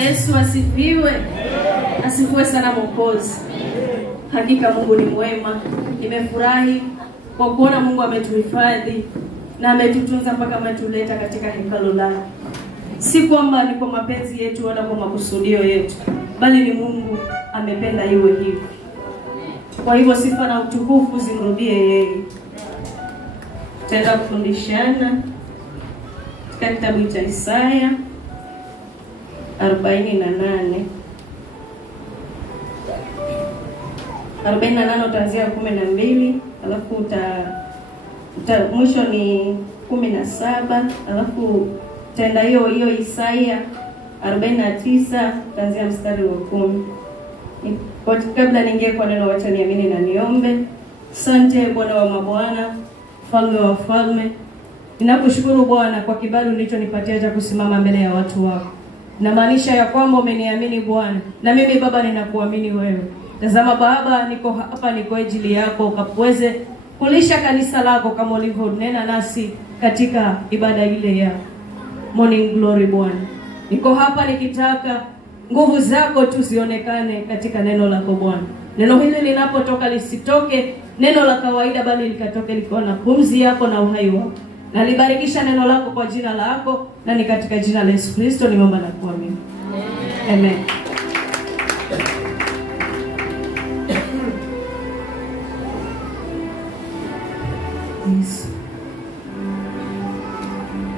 Yesu asifiwe. Asifiwe sana Mwokozi. Hakika Mungu ni mwema. Nimefurahi kwa kuona Mungu ametuhifadhi na ametutunza mpaka ametuleta katika hekalu lake. Si kwamba ni kwa mapenzi yetu wala kwa makusudio yetu, bali ni Mungu amependa iwe hivyo. Kwa hivyo sifa na utukufu zimrudie yeye. Tutaenda kufundishana katika kitabu cha Isaya 48. 48 utaanzia 12, alafu mwisho ni 17, alafu tenda hiyo Isaya 49 utaanzia mstari wa 10. Kwa kabla niingie kwa neno, wacha niamini na niombe. Asante Bwana wa mabwana, Mfalme wa falme. Ninakushukuru Bwana kwa kibali ulichonipatia cha kusimama mbele ya watu wako. Namaanisha ya kwamba umeniamini Bwana, na mimi Baba ninakuamini wewe. Tazama Baba, niko hapa ni kwa ajili yako, ukaweze kulisha kanisa lako kama ulivyonena nasi katika ibada ile ya Morning Glory Bwana. Niko hapa nikitaka nguvu zako tu zionekane katika neno lako Bwana. Neno hili linapotoka lisitoke neno la kawaida, bali likatoke likiwa na pumzi yako na uhai wako. Na libarikisha neno lako kwa jina lako, na ni katika jina la Yesu Kristo niomba na kuamini. Amen.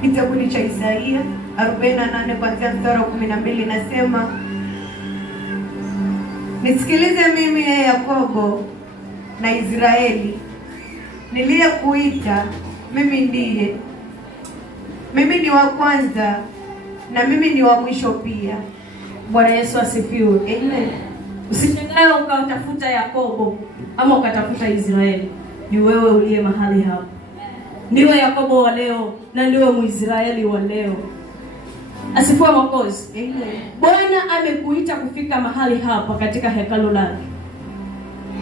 Kitabu cha Isaya 48 kuanzia mstari wa 12 nasema, nisikilize mimi ya Yakobo na Israeli, niliyekuita mimi ndiye. Mimi ni wa kwanza na mimi ni wa mwisho pia. Bwana Yesu asifiwe. Amen. Usishangae ukatafuta Yakobo ama ukatafuta Israeli. Ni wewe uliye mahali hapa. Ndiwe Yakobo wa leo na ndiwe Muisraeli wa leo. Asifiwe Mwokozi. Amen. Bwana amekuita kufika mahali hapa katika hekalu lake.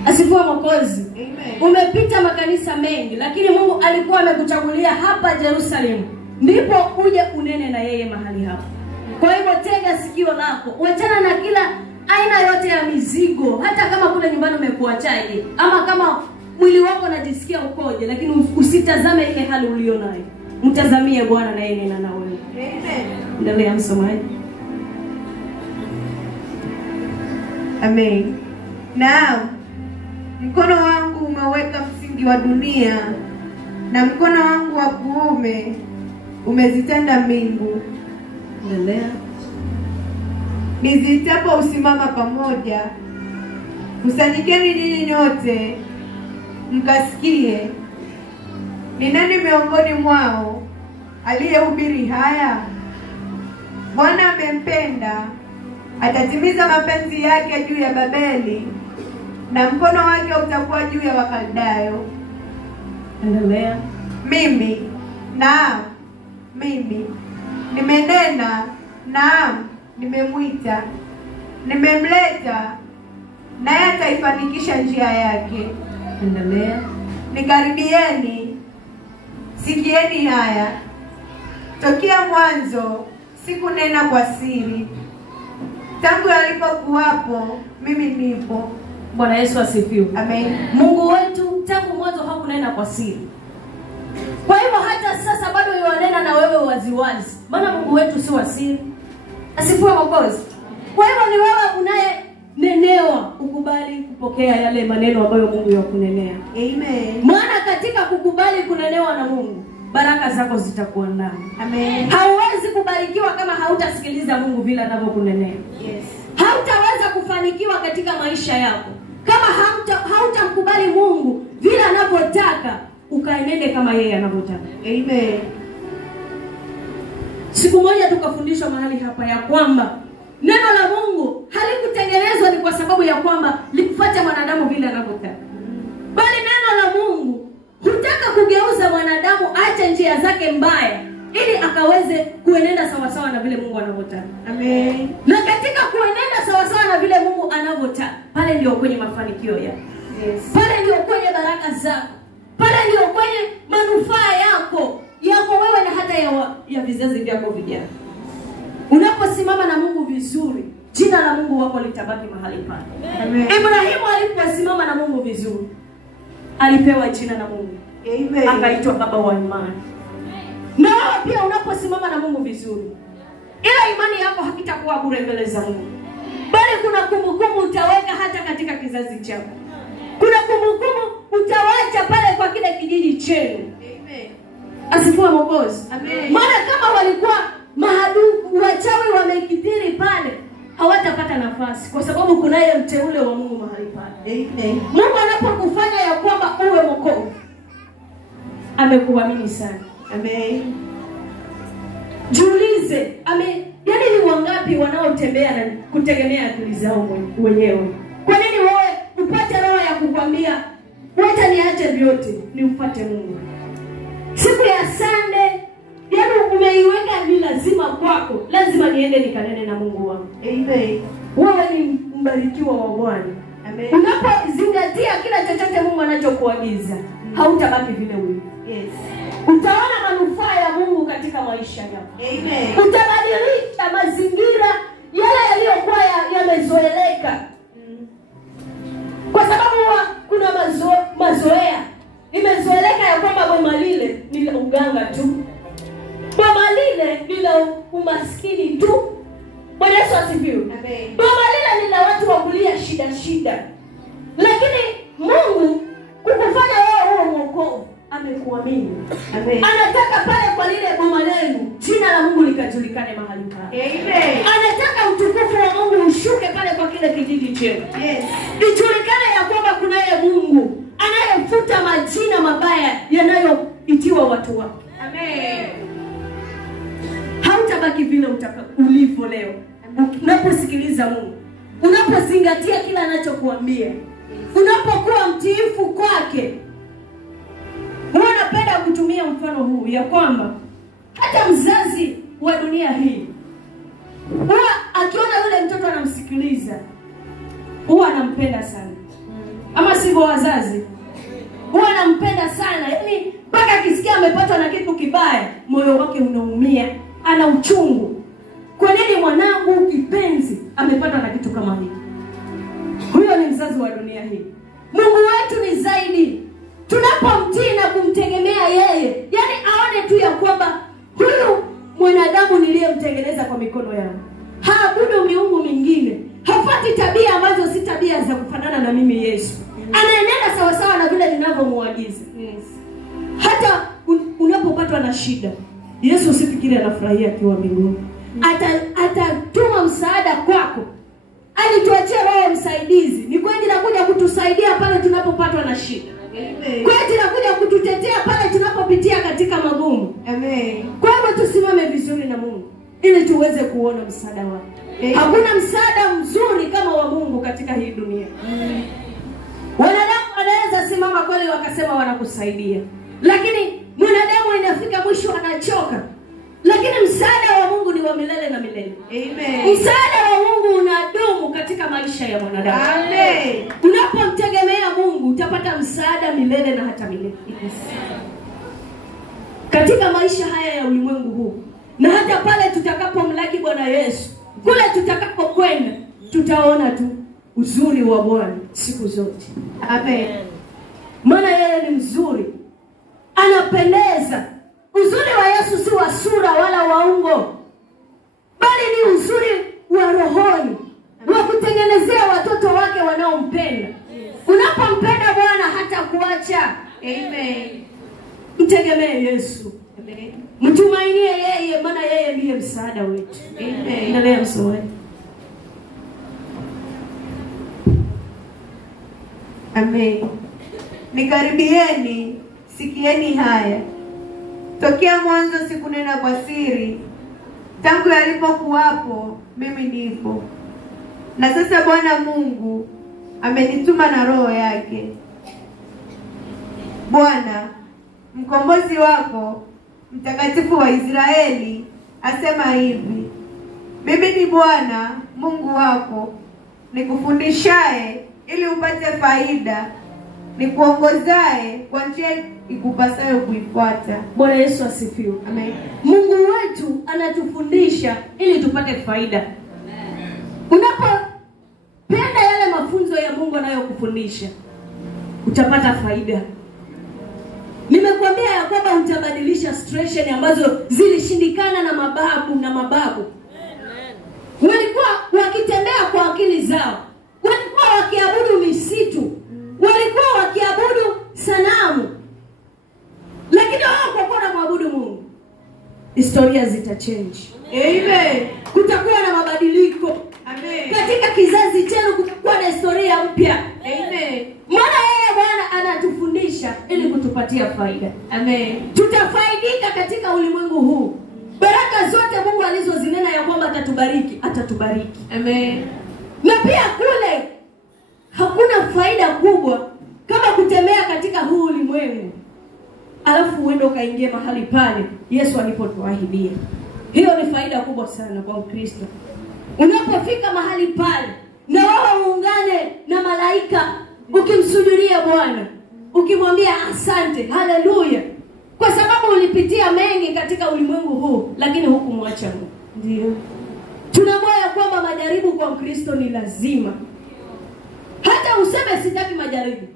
Asifiwe Mwokozi. Amen. Umepita makanisa mengi, lakini Mungu alikuwa amekuchagulia hapa Jerusalem. Ndipo uje unene na yeye mahali hapa. Kwa hivyo tega sikio lako. Uachana na kila aina yote ya mizigo. Hata kama kule nyumbani umekuachaje, ama kama mwili wako unajisikia ukoje, lakini usitazame ile hali ulionayo. Mtazamie Bwana na yeye na wewe. Amen. Endelea msomaji. Amen. Naam, mkono wangu umeweka msingi wa dunia, na mkono wangu wa kuume umezitanda mbingu. Endelea. Nizitapo usimama pamoja. Kusanyikeni ninyi nyote mkasikie. Ni nani miongoni mwao aliyehubiri haya? Bwana amempenda, atatimiza mapenzi yake juu ya Babeli, na mkono wake utakuwa juu ya Wakaldayo. Endelea. Mimi, naam, mimi nimenena, naam, nimemwita, nimemleta, naye ataifanikisha njia yake. Endelea. Nikaribieni, sikieni haya. Tokea mwanzo sikunena kwa siri, tangu alipokuwapo mimi nipo. Bwana Yesu asifiwe. Amen. Mungu wetu tangu mwanzo hakunena kwa siri. Kwa hivyo hata sasa bado yuanena na wewe waziwazi. Maana Mungu wetu si wa siri. Asifiwe Mwokozi. Kwa hivyo ni wewe unayenenewa ukubali kupokea yale maneno ambayo Mungu yakunenea. Amen. Maana katika kukubali kunenewa na Mungu, baraka zako zitakuwa ndani. Amen. Hauwezi kubarikiwa kama hautasikiliza Mungu vile anavyokunenea. Yes. Hautaweza kufanikiwa katika maisha yako kama hautamkubali Mungu vile anavyotaka, ukaenende kama yeye anavyotaka. Amen. Siku moja tukafundishwa mahali hapa ya kwamba neno la Mungu halikutengenezwa ni kwa sababu ya kwamba lifuate mwanadamu vile anavyotaka. Bali neno la Mungu hutaka kugeuza mwanadamu aache njia zake mbaya ili akaweze kuenenda sawa sawa na vile Mungu anavyotaka. Amen. Na katika kuenenda sawa sawa na vile Mungu anavyotaka, pale ndio kwenye mafanikio yako. Yes. Pale ndio kwenye baraka zako. Pale ndio kwenye manufaa yako wewe na hata ya vizazi vyako vijana. Unaposimama na Mungu vizuri, jina la Mungu wako litabaki mahali pale. Amen. Ibrahimu aliposimama na Mungu vizuri, alipewa jina na Mungu. Amen. Akaitwa baba wa imani. Na wewe pia unaposimama na Mungu vizuri, ila imani yako hakitakuwa bure mbele za Mungu, bali kuna kumbukumbu utaweka hata katika kizazi chako. Kuna kumbukumbu utawacha pale kwa kile kijiji chenu. Amen. Asifiwe Mwokozi. Amen. Maana kama walikuwa wachawi wamekithiri pale, hawatapata nafasi kwa sababu kunaye mteule wa Mungu mahali pale. Amen. Mungu anapokufanya ya kwamba uwe mwokovu, amekuamini sana. Amen. Jiulize, yani ni wangapi wanaotembea na kutegemea akili zao wenyewe? Kwa nini wewe upate roho ya kukwambia wacha niache vyote nimpate Mungu? Siku ya Sunday, yani umeiweka ni lazima kwako, lazima niende nikanene na Mungu wangu. Amen. Wewe ni mbarikiwa wa Bwana. Amen. Unapozingatia kila chochote Mungu anachokuagiza, hautabaki vile ulivyo. Yes. Utaona manufaa ya Mungu katika maisha yako. Amen. Utabadilisha mazingira yale yaliyokuwa yamezoeleka. Kwa sababu kuna mazoea. Imezoeleka ya kwamba boma lile ni la uganga tu. Boma lile ni la umaskini tu. Bwana Yesu asifiwe. Amen. Boma lile ni la watu wa kulia shida. Lakini Mungu kukufanya wewe uwe mwokovu, amekuamini. Amen. Anataka pale kwa lile boma lenu jina la Mungu likajulikane mahali pale. Amen. Anataka utukufu wa Mungu ushuke pale kwa kile kijiji chenu. Yes. Ijulikane ya kwamba kunaye Mungu anayefuta majina mabaya yanayoitiwa watu wake. Amen. Hautabaki vile ulivyo leo. Unaposikiliza Mungu, unapozingatia kila anachokuambia, unapokuwa mtiifu kwake. Huwa napenda kutumia mfano huu ya kwamba hata mzazi wa dunia hii huwa akiona yule mtoto anamsikiliza, huwa anampenda sana. Ama sivyo wazazi? Huwa anampenda sana. Yaani mpaka akisikia amepatwa na kitu kibaya, moyo wake unaumia, ana uchungu. Kwa nini mwanangu kipenzi amepatwa na kitu kama hiki? Huyo ni mzazi wa dunia hii. Mungu wetu ni zaidi. Tunapomtii na kumtegemea yeye, yani aone tu ya kwamba huyu mwanadamu niliyemtengeneza kwa mikono yangu, haabudu miungu mingine, hafuati tabia ambazo si tabia za kufanana na mimi Yesu. Anaenenda sawa sawa na vile ninavyomuagiza. Yes. Hata unapopatwa na shida, Yesu usifikiri anafurahia akiwa mbinguni. Atatuma msaada kwako. Alituachia roho msaidizi. Ni kwa ajili ya kuja kutusaidia pale tunapopatwa na shida. Amen. Kwa ajili ya kuja kututetea pale tunapopitia katika magumu. Amen. Kwa hivyo tusimame vizuri na Mungu ili tuweze kuona msaada wake. Hakuna msaada mzuri kama wa Mungu katika hii dunia. Wanadamu wanaweza simama kweli wakasema wanakusaidia, lakini mwanadamu inafika mwisho anachoka. Lakini msaada wa Mungu ni wa milele na milele. Amen. Msaada wa Mungu unadumu katika maisha ya mwanadamu. Amen. Unapomtegemea Mungu utapata msaada milele na hata milele. Katika maisha haya ya ulimwengu huu, na hata pale tutakapomlaki Bwana Yesu, kule tutakapokwenda, tutaona tu uzuri wa Bwana siku zote. Amen. Maana yeye ni mzuri, anapendeza. Uzuri wa Yesu si wa sura wala wa umbo, bali ni uzuri wa rohoni, wa kutengenezea watoto wake wanaompenda. Unapompenda Bwana hata kuacha. Amen. Mtegemee Yesu. Amen. Mtumainie yeye, maana yeye ndiye msaada wetu. Amen. Endelea msomaji. Amen. Nikaribieni, sikieni haya. Tokea mwanzo sikunena kwa siri, tangu yalipokuwapo mimi nipo. Na sasa Bwana Mungu amenituma na roho yake. Bwana mkombozi wako, mtakatifu wa Israeli, asema hivi: mimi ni Bwana Mungu wako, nikufundishaye ili upate faida, nikuongozaye kwa njia ikupasayo kuifuata. Bwana Yesu asifiwe. Amen. Mungu wetu anatufundisha ili tupate faida. Unapopenda yale mafunzo ya Mungu anayokufundisha, utapata faida. Nimekuambia ya kwamba utabadilisha situation ambazo zilishindikana na mababu. Walikuwa wakitembea kwa akili zao. Walikuwa wakiabudu misitu. Walikuwa wakiabudu sanamu. Lakini wao kwa kuwa wanaabudu Mungu, historia zitachange. Amen. Kutakuwa na mabadiliko. Amen. Katika kizazi chenu kutakuwa na historia mpya. Amen. Maana yeye Bwana anatufundisha ili kutupatia faida. Amen. Tutafaidika katika ulimwengu huu. Baraka zote Mungu alizozinena ya kwamba atatubariki. Amen. Na pia kule hakuna faida kubwa kama kutembea katika huu ulimwengu alafu uende ukaingia mahali pale Yesu alipotuahidia. Hiyo ni faida kubwa sana kwa Ukristo. Unapofika mahali pale na wewe uungane na malaika ukimsujudia Bwana, ukimwambia asante, haleluya, kwa sababu ulipitia mengi katika ulimwengu huu lakini hukumwacha Mungu. Ndio. Tunamoya kwamba majaribu kwa Ukristo ni lazima. Hata useme sitaki majaribu,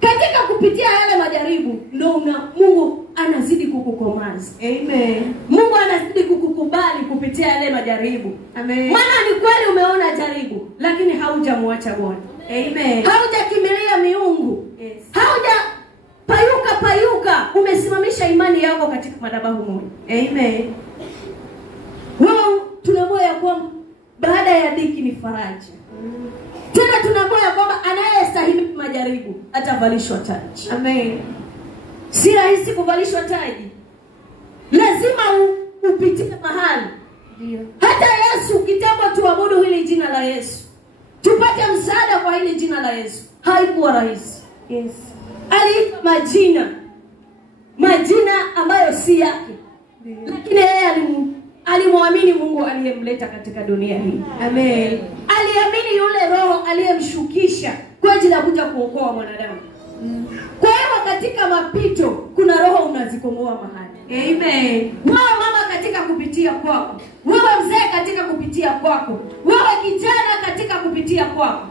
katika kupitia yale majaribu ndio Mungu anazidi kukukomaza. Amen. Mungu anazidi kukukubali kupitia yale majaribu. Amen. Maana ni kweli umeona jaribu lakini haujamwacha Bwana. Amen. Haujakimbilia miungu. Yes. Payuka umesimamisha imani yako katika madhabahu moja. Amen. Wewe tunamoya kwamba baada ya dhiki ni faraja. Tena tunamoya kwamba anayestahili majaribu atavalishwa taji. Amen. Si rahisi kuvalishwa taji. Lazima upitie mahali. Ndio. Hata Yesu kitambo tuabudu hili jina la Yesu, tupate msaada kwa hili jina la Yesu, haikuwa rahisi. Yes. Aliita majina ambayo si yake. Lakini yeye alimwamini Mungu aliyemleta katika dunia hii. Amen. Aliamini yule Roho aliyemshukisha kwa ajili ya kuja kuokoa mwanadamu. Kwa hiyo katika mapito kuna roho unazikomoa mahali. Amen. Wewe mama katika kupitia kwako, wewe mzee katika kupitia kwako, wewe kijana katika kupitia kwako,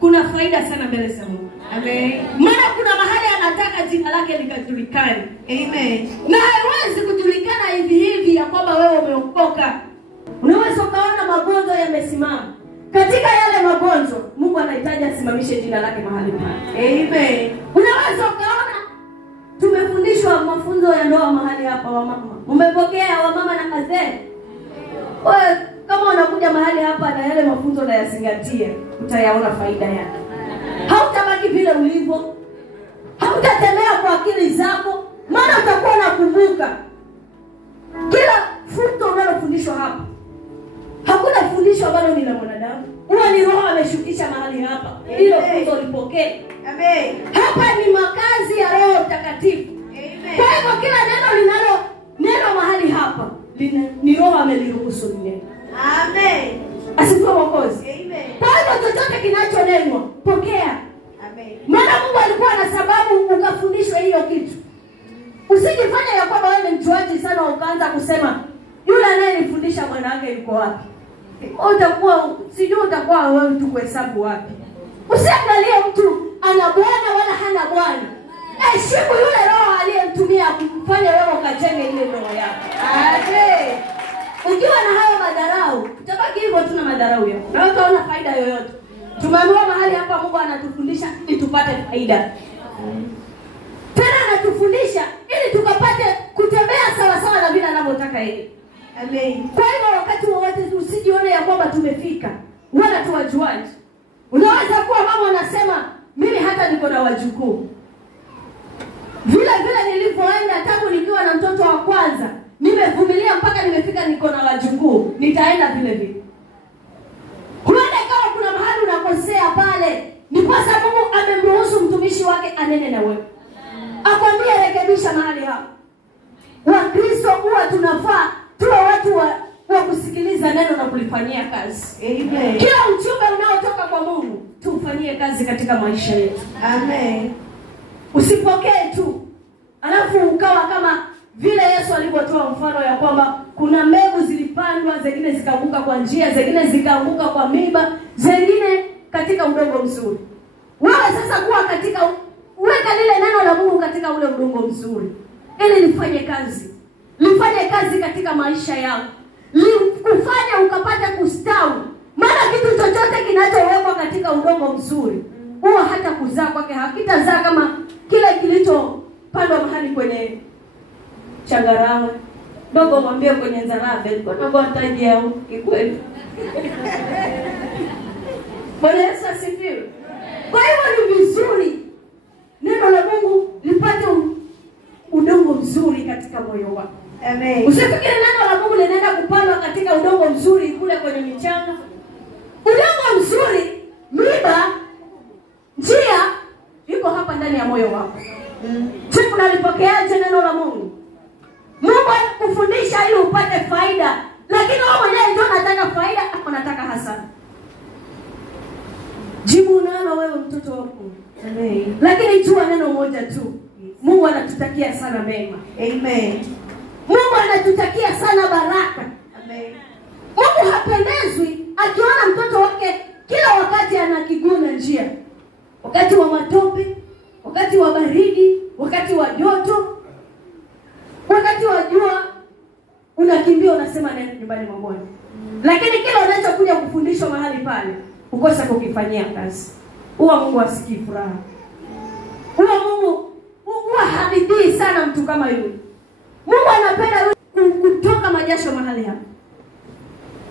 kuna faida sana mbele za Mungu. Amen. Maana kuna mahali anataka jina lake likajulikane. Amen. Na haiwezi kujulikana hivi ya kwamba wewe umeokoka. Unaweza ukaona magonjwa yamesimama. Katika yale magonjwa Mungu anahitaji asimamishe jina lake mahali pale. Amen. Unaweza ukaona tumefundishwa mafunzo ya ndoa mahali hapa wamama. Umepokea wamama na wazee. Wewe kama unakuja mahali hapa na yale mafunzo unayazingatia, utayaona faida yake. Hautabaki vile ulivyo. Hautatembea kwa akili zako, maana utakuwa unakumbuka kila funzo unalofundishwa hapa. Hakuna fundisho ambalo ni la mwanadamu. Huwa ni Roho ameshukisha mahali hapa. Hilo funzo lipokee. Amen. Hapa ni makazi ya Roho Mtakatifu. Amen. Kwa hivyo kila neno mahali hapa ni Roho ameliruhusu neno. Amen. Asifiwe Mwokozi. Amen. Kwa hivyo chochote kinachonenwa, pokea. Amen. Maana Mungu alikuwa na sababu ukafundishwa hiyo kitu. Usijifanye ya kwamba wewe ni mjuaji sana ukaanza kusema yule anayenifundisha bwana wake yuko wapi. Utakuwa wewe mtu kuhesabu wapi. Usiangalie mtu ana bwana wala hana bwana. Heshimu yule Roho aliyemtumia kufanya wewe ukajenge ile roho yako. Amen. Ukiwa na hayo madharau, utabaki hivyo tuna madharau yako. Na utaona faida yoyote. Tumeambiwa mahali hapa Mungu anatufundisha ili tupate faida. Tena anatufundisha ili tukapate kutembea sawa sawa na vile anavyotaka yeye. Amen. Kwa hivyo wakati wowote usijione ya kwamba tumefika wala tuwajuaji. Unaweza kuwa mama unasema mimi hata niko na wajukuu. Vile nilipoenda tangu nikiwa na mtoto wa kwanza, nimevumilia mpaka nimefika niko na wajukuu, nitaenda vile. Huenda kama kuna mahali unakosea pale, ni kwa sababu Mungu amemruhusu mtumishi wake anene na wewe. Akwambie rekebisha mahali hapo. Wakristo huwa tunafaa tuwe watu wa kusikiliza neno na kulifanyia kazi. Amen. Kila ujumbe unaotoka kwa Mungu ufanyie kazi katika maisha yetu. Amen. Usipokee tu alafu ukawa kama vile Yesu alivyotoa mfano ya kwamba kuna mbegu zilipandwa, zingine zikaanguka kwa njia, zingine zikaanguka kwa miiba, zingine katika udongo mzuri. Wewe sasa kuwa katika, weka lile neno la Mungu katika ule udongo mzuri ili lifanye kazi. Lifanye kazi katika maisha yako. Kufanya ukapata kustawi. Maana kitu chochote kinachowekwa katika udongo mzuri huwa hata kuzaa kwake hakitazaa kama kile kilichopandwa mahali kwenye changarawe. Dogo mwambie kwenye nzarabe, kwa dogo ataje au kikweli. Bwana Yesu asifiwe. Kwa hivyo ni vizuri neno la Mungu lipate udongo mzuri katika moyo wako. Amen. Usifikiri neno la Mungu linaenda kupandwa katika udongo mzuri kule kwenye michanga. Udongo mzuri, miba, njia iko hapa ndani ya moyo wako. Siku unalipokeaje neno la Mungu? Mungu anakufundisha ili upate faida, lakini wewe mwenyewe ndio unataka faida au unataka hasara? Jibu nalo wewe mtoto wa Mungu. Amen. Lakini jua neno moja tu. Mungu anatutakia sana mema. Amen. Mungu anatutakia sana baraka. Amen. Mungu hapendezwi akiona mtoto wake kila wakati anakiguna njia. Wakati wa matope, wakati wa baridi, wakati wa joto, wakati wa jua unakimbia unasema nenda nyumbani mwa Bwana. Lakini kila unachokuja kufundishwa mahali pale ukosa kukifanyia kazi. Huwa Mungu asikii furaha. Huwa haridhii sana mtu kama yule. Mungu anapenda kutoka majasho mahali hapa.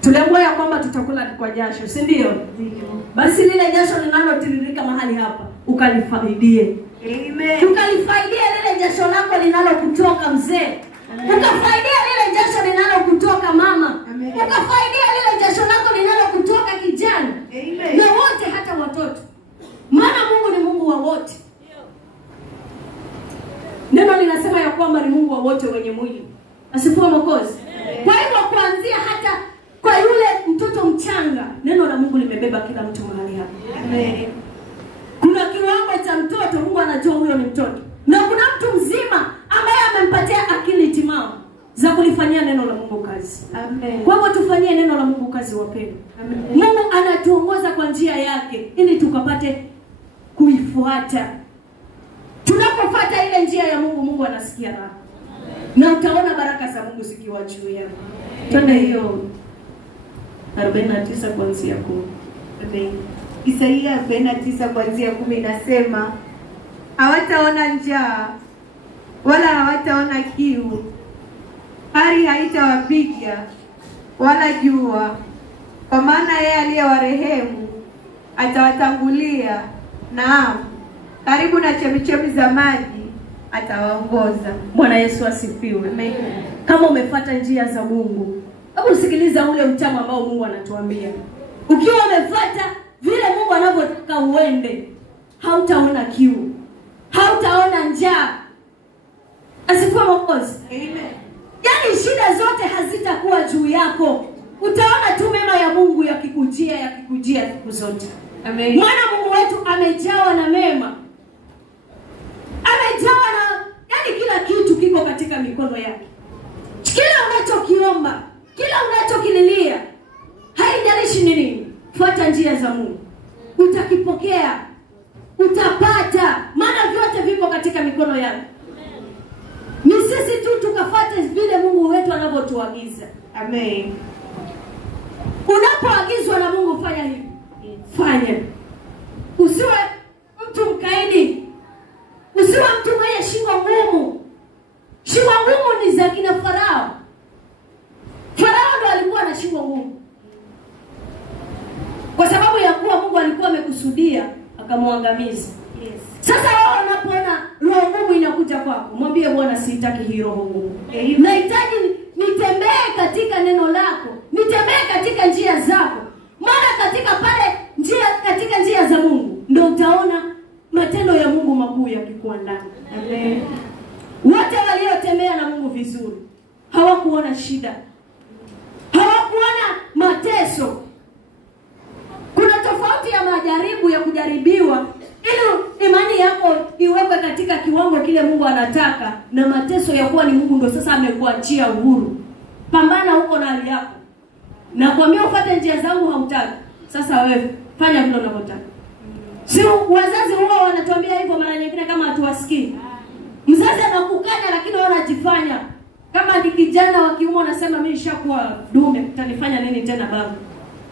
Tuliambiwa ya kwamba tutakula kwa jasho, si ndio? Ndio. Basi lile jasho linalotiririka mahali hapa ukalifaidie. Amen. Ukalifaidie lile jasho lako linalokutoka mzee. Ukafaidia lile jasho linalokutoka mama. Amen. Ukafaidia lile jasho lako linalokutoka kijana. Amen. Na wote hata watoto. Maana Mungu ni Mungu wa wote. Neno linasema ya kwamba ni Mungu wa wote wenye mwili. Asifiwe Mwokozi. Kwa hivyo kuanzia hata kwa yule mtoto mchanga, neno la Mungu limebeba kila mtu mahali hapa. Amen. Kuna kiwango cha mtoto Mungu anajua huyo ni mtoto. Na kuna mtu mzima ambaye amempatia akili timamu za kulifanyia neno la Mungu kazi. Amen. Kwa hivyo tufanyie neno la Mungu kazi wapendwa. Amen. Mungu anatuongoza kwa njia yake ili tukapate kuifuata. Tunapofuata ile njia ya Mungu, Mungu anasikia raha. Na utaona baraka za Mungu zikiwa juu yako. Twende hiyo 49 kuanzia 10. Amen. Isaia 49 kuanzia 10 inasema, hawataona njaa wala hawataona kiu. Hari haitawapiga wala jua, kwa maana yeye aliyewarehemu atawatangulia, naam, karibu na chemichemi za maji atawaongoza. Bwana Yesu asifiwe. Amen. Kama umefuata njia za Mungu, hebu usikiliza ule mtamo ambao Mungu anatuambia. Ukiwa umefuata vile Mungu anavyotaka uende, hautaona kiu, hautaona njaa. Asifiwe Mwokozi. Amen. Yaani shida zote hazitakuwa juu yako. Utaona tu mema ya Mungu yakikujia siku zote. Amen. Maana Mungu wetu amejawa na mema. Amejawa na, yaani kila kitu kiko katika mikono yake. Kila unachokiomba, kila unachokililia, haijalishi ni nini, fuata njia za Mungu. Utakipokea, utapata, maana vyote viko katika mikono yake. Ni sisi tu tukafuate vile Mungu wetu anavyotuagiza. Amen. Unapoagizwa na Mungu fanya hivi. Fanya. Usiwe mtu mkaidi. Usiwe mtu mwenye shingo ngumu. Shingo ngumu ni za kina Farao. Farao ndo alikuwa na shingo ngumu. Kwa sababu ya kuwa Mungu alikuwa amekusudia akamwangamiza. Yes. Sasa wao unapoona roho ngumu inakuja kwako, mwambie Bwana sitaki hii roho ngumu. Amen. Nahitaji nitembee katika neno lako. Nitembee katika njia zako. Maana katika njia za Mungu ndio utaona matendo ya Mungu makuu yakikuwa ndani. Amen. Wote waliotembea na Mungu vizuri hawakuona shida. Hawakuona mateso. Kuna tofauti ya majaribu ya kujaribu kile Mungu anataka, na mateso ya kuwa ni Mungu ndio sasa amekuachia uhuru. Pambana huko na hali yako. Na kuambia ufuate njia zangu hautaki. Sasa wewe fanya vile unavyotaka. Si wazazi huwa wanatuambia hivyo mara nyingine kama hatuwasikii. Mzazi anakukanya lakini wewe unajifanya. Kama ni kijana wa kiume unasema mimi nishakuwa dume, utanifanya nini tena baba?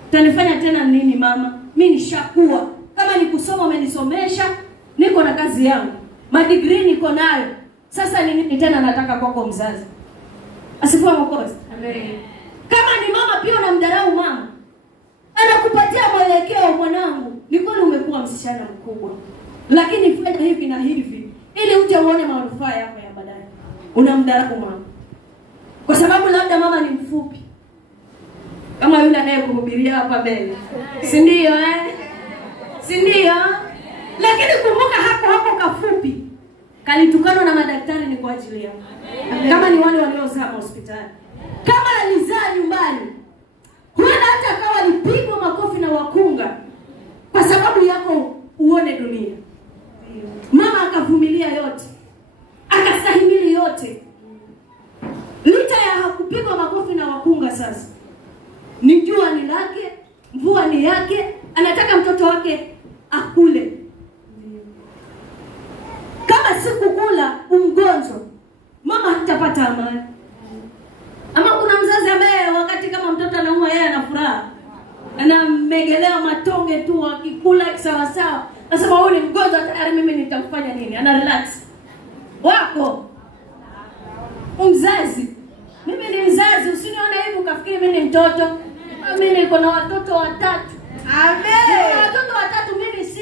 Utanifanya tena nini mama? Mimi nishakuwa. Kama ni kusoma umenisomesha, niko na kazi yangu. Madegree niko nayo. Sasa ni nini tena nataka kwako mzazi? Asifiwe Mwokozi. Amen. Kama ni mama pia unamdharau mama. Anakupatia mwelekeo mwanangu. Ni kweli umekuwa msichana mkubwa. Lakini fanya hivi na hivi ili uje uone manufaa yako ya baadaye. Unamdharau mama. Kwa sababu labda mama ni mfupi. Kama yule anayekuhubiria hapa mbele. Si ndio Si ndio? Lakini kumbuka hapo kafupi. Kalitukana na madaktari ni kwa ajili yako. Kama ni wale waliozaa hospitali. Kama alizaa nyumbani. Huenda hata akawa alipigwa makofi na wakunga kwa sababu yako uone dunia. Mama akavumilia yote. Akastahimili yote. Licha ya kupigwa makofi na wakunga sasa. Ni jua ni lake, mvua ni yake, anataka mtoto wake akule. Kama sikukula umgonjwa, mama hatapata amani. Ama kuna mzazi ambaye wakati kama mtoto anaumwa yeye ana furaha. Anamegelea matonge tu akikula sawa sawa. Nasema huyu ni mgonjwa tayari mimi nitamfanya nini? Ana relax. Wako mzazi. Mimi ni mzazi, usinione hivi ukafikiri mimi ni mtoto. Mimi niko na watoto 3. Amen. Watoto 3 mimi si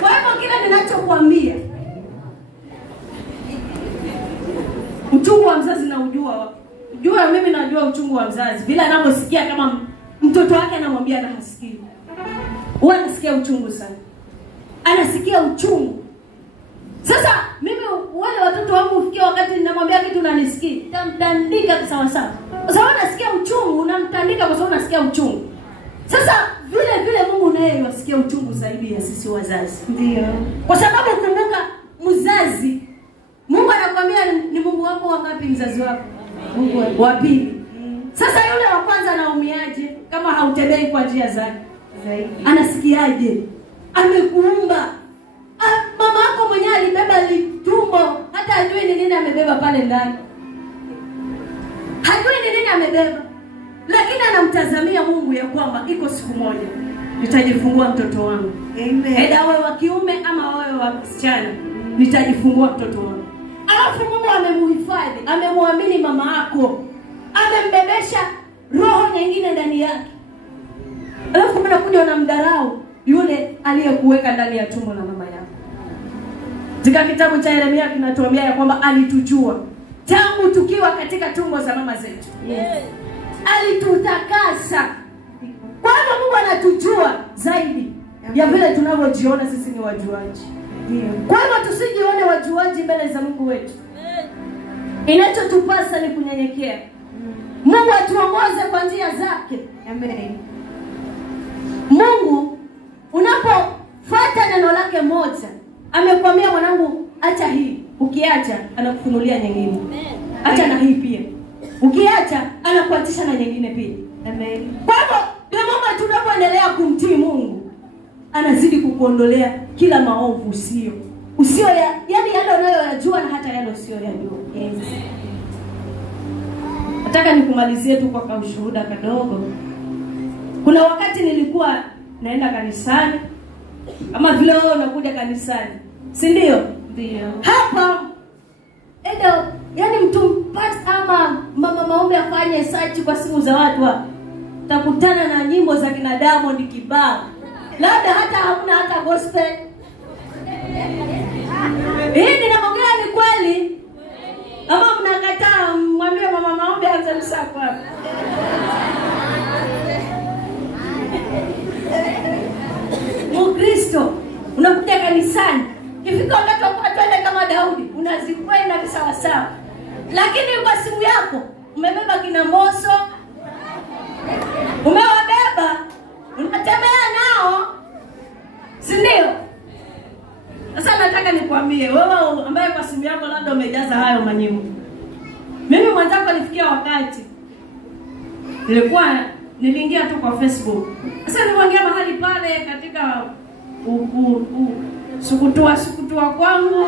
Kwa hivyo kile ninachokuambia, uchungu wa mzazi na ujua mimi najua uchungu wa mzazi. Bila anaposikia kama mtoto wake anamwambia na hasikii. Huwa anasikia uchungu sana. Anasikia uchungu. Sasa mimi wale watoto wangu ufikia wakati ninamwambia kitu unanisikii, nitamtandika sawa sawa. Kwa sababu unasikia uchungu, unamtandika kwa sababu unasikia uchungu. Sasa vile Mungu naye anasikia uchungu zaidi ya sisi wazazi. Ndio. Kwa sababu kumbuka mzazi, Mungu anakuambia ni Mungu wako wangapi mzazi wako? Mungu wa pili. Sasa yule wa kwanza anaumiaje kama hautembei kwa njia zake? Zaidi. Anasikiaje? Amekuumba. Mama yako mwenyewe alibeba litumbo, hata hajui ni nini amebeba pale ndani. Hajui ni nini amebeba. Lakini anamtazamia Mungu ya kwamba iko siku moja nitajifungua mtoto wangu. Amen. Eda wewe wa kiume ama wewe wa msichana, nitajifungua mtoto wangu. Alafu Mungu amemuhifadhi, amemwamini mama yako. Amembebesha roho nyingine ndani yake. Alafu unakuja unamdharau yule aliyekuweka ndani ya tumbo la mama yako. Katika kitabu cha Yeremia kinatuambia ya kwamba alitujua tangu tukiwa katika tumbo za mama zetu. Yes. Alitutakasa. Kwa hivyo Mungu anatujua zaidi ya vile tunavyojiona sisi ni wajuaji. Ndio. Kwa hivyo tusijione wajuaji mbele za Mungu wetu. Inachotupasa ni kunyenyekea. Mungu atuongoze kwa njia zake. Amen. Mungu unapofuata neno lake moja, amekwambia mwanangu acha hii, ukiacha anakufunulia nyingine. Acha na hii pia. Ukiacha anakuatisha na nyingine pia. Amen. Kwa hivyo kama tunapoendelea kumtii Mungu, anazidi kukuondolea kila maovu usio yani yale unayoyajua na hata yale usiyoyajua. Yes. Nataka nikumalizie tu kwa ushuhuda kadogo. Kuna wakati nilikuwa naenda kanisani, kama vile wewe unakuja kanisani, si ndio? Ndio. Hapa yani mtu ama mama maombi afanye search kwa simu za watu hapa, utakutana na nyimbo za kina Diamond kibao. Labda hata hamna hata gospel. Ninaongea ni kweli. Ama mnakataa, mwambie mama maombi aanze msako hapa. Mkristo unakuja kanisani, ifika wakati wa kwenda kama Daudi, unazikwenda sawa sawa. Lakini kwa simu yako umebeba kina Moso, umewabeba unatembea nao, si ndio? Sasa nataka nikwambie wewe ambaye kwa simu yako labda umejaza hayo manyimbo. Mimi mwanzako alifikia wakati niliingia tu kwa Facebook. Sasa niliongea mahali pale katika sukutua kwangu.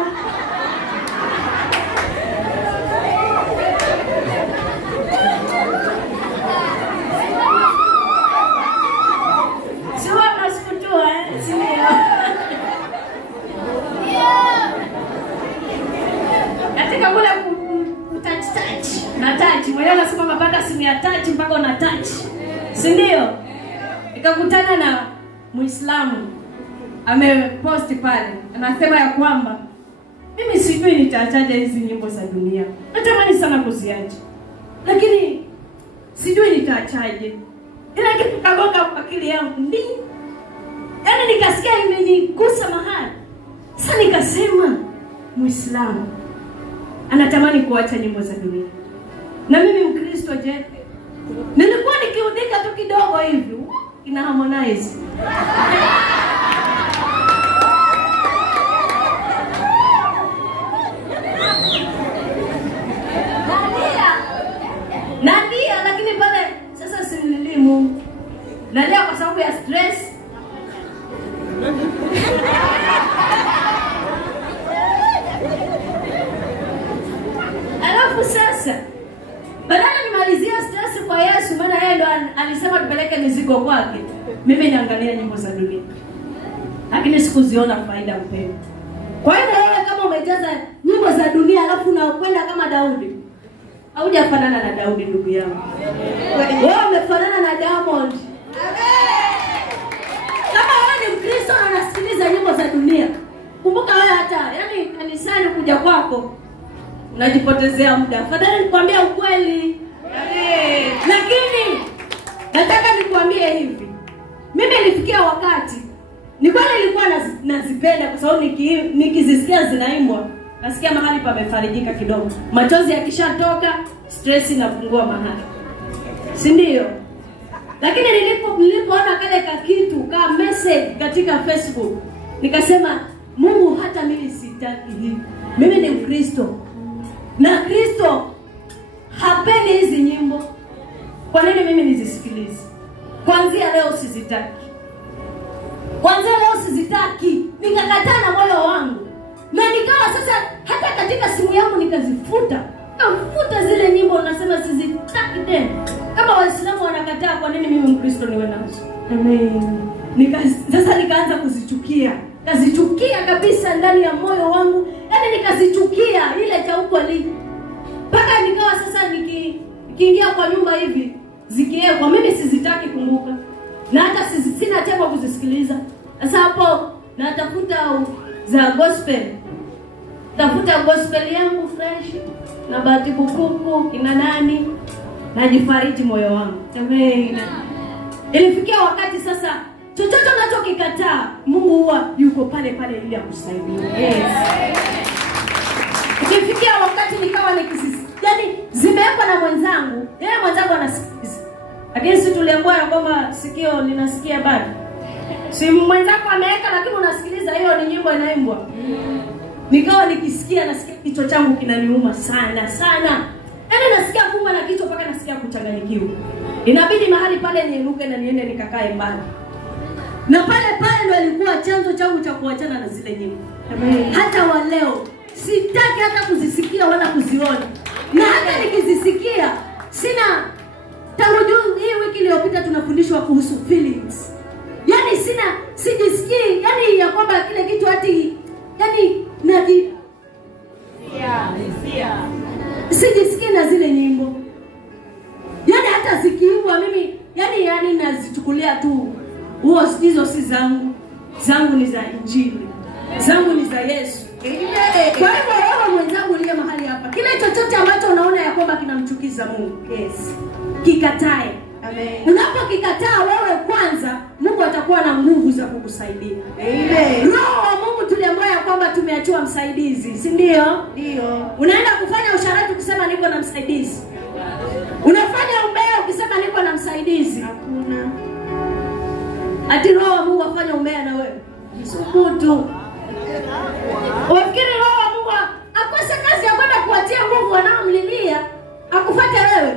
Katika kule touch na touch, mwenyewe nasema mapaka simu ya touch mpaka na touch, si ndio? Nikakutana na Muislamu ameposti pale, anasema ya kwamba mimi sijui nitaachaje hizi nyimbo za dunia. Natamani sana kuziacha, lakini sijui nitaachaje. Ila kitu kagonga akili yangu, yaani nikasikia imenigusa mahali. Sasa nikasema Muislamu anatamani kuacha nyimbo za dunia, na mimi Mkristo je? Nilikuwa nikiudhika tu kidogo hivi ina Harmonize. Nadia, lakini pale sasa sinilimu. Nadia kwa sababu ya stress. Alafu sasa badala nimalizia stress kwa Yesu, maana yeye ndo alisema tupeleke mizigo kwake, mimi naangalia nyimbo za dunia, lakini sikuziona faida mpendo. Kwa hiyo wewe kama umejaza nyimbo za dunia alafu unakwenda kama Daudi, haujafanana na Daudi ndugu yangu. Wewe umefanana na Diamond. Kama wewe ni Mkristo na unasikiliza nyimbo za dunia, kumbuka wewe hata yani kanisani kuja kwako unajipotezea muda. Fadhali nikwambia ukweli. Lakini nataka nikwambie hivi. Mimi nilifikia wakati ni kweli nilikuwa nazipenda kwa sababu nikizisikia zinaimbwa nasikia mahali pamefarijika kidogo. Machozi yakishatoka, stress inapungua mahali. Si ndio? Lakini nilipoona kale kakitu ka message katika Facebook, nikasema Mungu, hata mimi sitaki hivi. Mimi ni Mkristo. Na Kristo hapendi hizi nyimbo. Kwa nini mimi nizisikilize? Kuanzia leo sizitaki. Kuanzia leo sizitaki. Nikakataa na moyo wangu. Na nikawa sasa hata katika simu yangu nikazifuta. Nafuta zile nyimbo, nasema sizitaki tena. Kama Waislamu wanakataa, kwa nini mimi Mkristo niwe nazo? Amen. Sasa nikaanza kuzichukia. Kazichukia kabisa ndani ya moyo wangu. Yaani nikazichukia ile cha ukweli. Mpaka nikawa sasa nikiingia kwa nyumba hivi zikiekwa, mimi sizitaki kumbuka. Na hata sina tempo kuzisikiliza. Sasa hapo natafuta za gospel. Tafuta gospel yangu fresh na Bahati Bukuku kina nani, najifariji moyo wangu. Amen. Ilifikia wakati sasa chochote unachokikataa, Mungu huwa yuko pale pale ili akusaidie. Yes. Ilifikia wakati nikawa yani zimewekwa na mwenzangu, yeye mwenzangu anasikiliza. Lakini sisi tuliambiwa kwamba sikio linasikia bado. Si mwenzako ameweka lakini unasikiliza, hiyo ni nyimbo inaimbwa. Nikawa nikisikia nasikia kichwa changu kinaniuma sana sana. Yaani nasikia kuuma na kichwa mpaka nasikia kuchanganyikiwa. Inabidi mahali pale niinuke na niende nikakae mbali. Na pale ndo ilikuwa chanzo changu cha kuachana na zile nyimbo. Hata wa leo sitaki hata kuzisikia wala kuziona. Na hata nikizisikia sina. Tangu hii wiki iliyopita tunafundishwa kuhusu feelings. Yaani sijisikii, yaani ya kwamba kile kitu ati yaani sijisikii na zile nyimbo. Yaani hata zikiimbwa mimi yaani nazichukulia tu. Hizo si zangu. Zangu ni za Injili. Zangu ni za Yesu. Kwa hivyo wewe mwenzangu uliye mahali hapa, kile chochote ambacho unaona ya kwamba kinamchukiza Mungu, yes, kikatae. Amen. Unapokikataa wewe kwanza, Mungu atakuwa na nguvu za kukusaidia. Amen. Roho wa Mungu tuliambiwa ya kwamba tumeachiwa msaidizi, si ndio? Ndio. Unaenda kufanya usharati ukisema niko na msaidizi. Unafanya umbea ukisema niko na msaidizi. Hakuna. Ati Roho wa Mungu afanye umea na wewe. Subutu. Wafikiri Roho wa Mungu akose kazi ya kwenda kuwatia nguvu wanaomlilia akufuate wewe?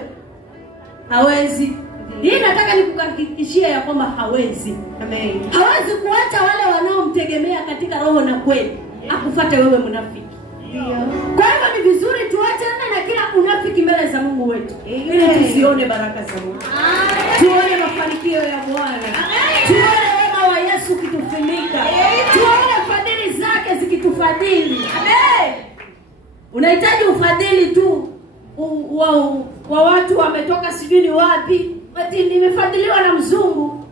Hawezi. Hii nataka nikuhakikishie ya kwamba hawezi. Amen. Hawezi kuacha wale wanaomtegemea katika roho na kweli akufuate wewe mnafiki. Kwa hivyo ni vizuri tuachane na kila unafiki mbele za Mungu wetu. Ili tusione baraka za Mungu. Tuone mafanikio ya Bwana. Tuone wema wa Yesu ukitufunika. Tuone fadhili zake zikitufadhili. Amen. Unahitaji ufadhili tu wa watu wametoka sijui ni wapi. Ati nimefadhiliwa na mzungu.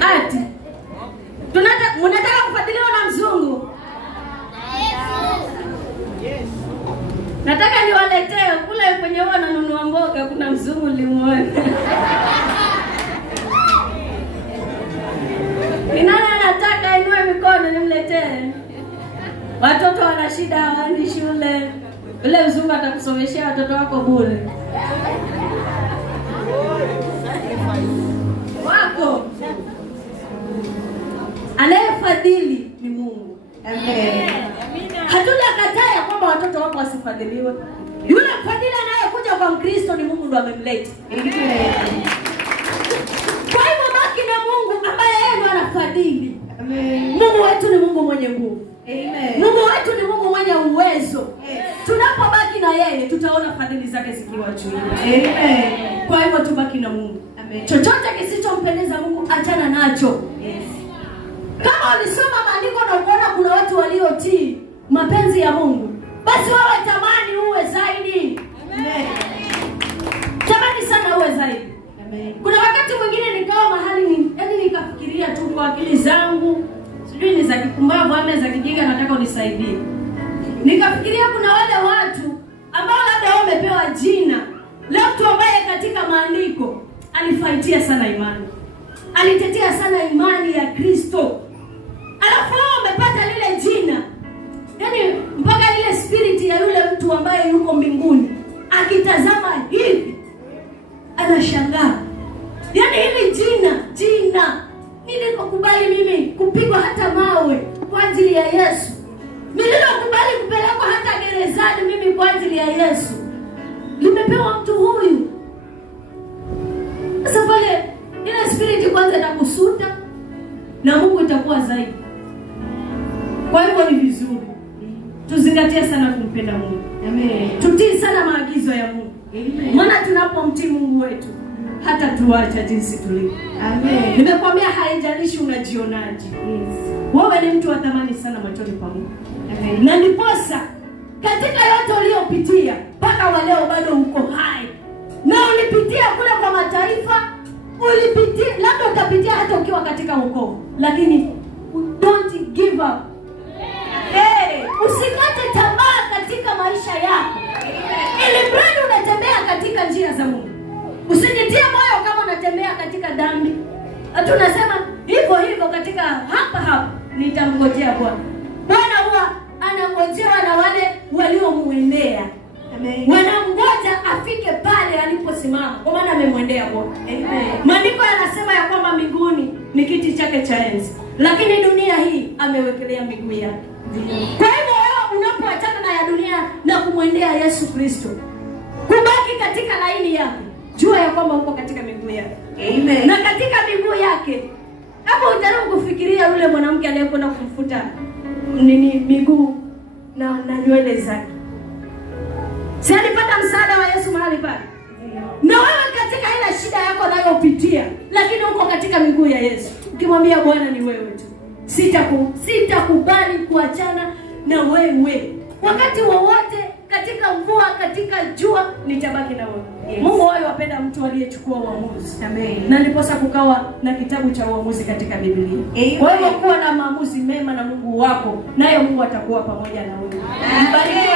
Ati mnataka kufadhiliwa na mzungu? Nataka niwaletee kule kwenye huwa nanunua mboga, kuna mzungu limuona. Ni nani anataka inue mikono nimletee? Watoto wana shida hawaendi shule. Ule mzungu atakusomeshia watoto wako bure. Wako. Anayefadhili ni Mungu. Amen. Hatujakataa ya kwamba watoto wako wasifadhiliwe. Yule fadhili anayekuja kwa Mkristo ni Mungu ndo amemleta. Kwa hivyo baki na Mungu ambaye yeye ndo anafadhili. Amen. Mungu wetu ni Mungu mwenye nguvu. Amen. Mungu wetu ni Mungu mwenye uwezo. Tunapobaki na yeye tutaona fadhili zake zikiwa juu. Amen. Kwa hivyo tubaki na Mungu. Amen. Chochote kisichompendeza Mungu achana nacho. Kama ulisoma maandiko na ukaona kuna watu waliotii mapenzi ya Mungu, basi wewe tamani uwe zaidi. Amen. Tamani sana uwe zaidi. Amen. Kuna wakati mwingine nikawa mahali yaani nikafikiria tu kwa akili zangu, sijui ni za kipumbavu ama za kijinga, nataka unisaidie. Nikafikiria kuna wale watu ambao labda wao wamepewa jina la mtu ambaye katika maandiko alifaitia sana imani. Alitetea sana imani ya Kristo. Alafu wao wamepata lile jina. Yaani mpaka ile spirit ya yule mtu ambaye yuko mbinguni akitazama hivi anashangaa. Yaani hili jina nilikokubali mimi kupigwa hata mawe kwa ajili ya Yesu. Nilikokubali kupelekwa hata gerezani mimi kwa ajili ya Yesu. Limepewa mtu huyu. Sasa pale ile spirit kwanza itakusuta na Mungu itakuwa zaidi. Kwa hivyo ni vizuri tuzingatie sana kumpenda Mungu. Amen. Tutii sana maagizo ya Mungu. Amen. Maana tunapomtii Mungu wetu hata tuacha jinsi tulivyo. Amen. Nimekwambia haijalishi unajionaje. Yes. Wewe ni mtu wa thamani sana machoni pa Mungu. Amen. Na ndiposa katika yote uliyopitia mpaka wa leo bado uko hai. Na ulipitia kule kwa mataifa, ulipitia labda utapitia hata ukiwa katika wokovu, lakini don't give up. Usikate tamaa katika maisha yako. Ili mradi unatembea katika njia za Mungu. Usijitie moyo kama unatembea katika dhambi. Tunasema hivyo katika hapa nitamngojea Bwana. Bwana huwa anangojewa na wale waliomuendea. Amen. Wanamngoja afike pale aliposimama. Kwa maana amemwendea Bwana. Amen. Maandiko yanasema ya kwamba mbinguni ni kiti chake cha enzi, lakini dunia hii amewekelea miguu yake. Kwa hivyo wewe unapoachana na ya dunia na kumwendea Yesu Kristo, kubaki katika laini yake, jua ya kwamba uko katika miguu yake. Amen. Na katika miguu yake hapo ujaribu kufikiria yule mwanamke aliyekwenda kumfuta miguu na nywele zake. Si alipata msaada wa Yesu mahali pale? Na wewe katika ile shida yako unayopitia, lakini uko katika miguu ya Yesu. Ukimwambia Bwana ni wewe tu. Sitakubali kuachana na wewe. Wakati wowote, katika mvua, katika jua, nitabaki na wewe. Yes. Mungu wao wapenda mtu aliyechukua uamuzi. Amen. Na ndiposa kukawa na kitabu cha uamuzi katika Biblia. Amen. Kwa hivyo kuwa na maamuzi mema na Mungu wako, naye Mungu atakuwa pamoja na wewe. Mbariki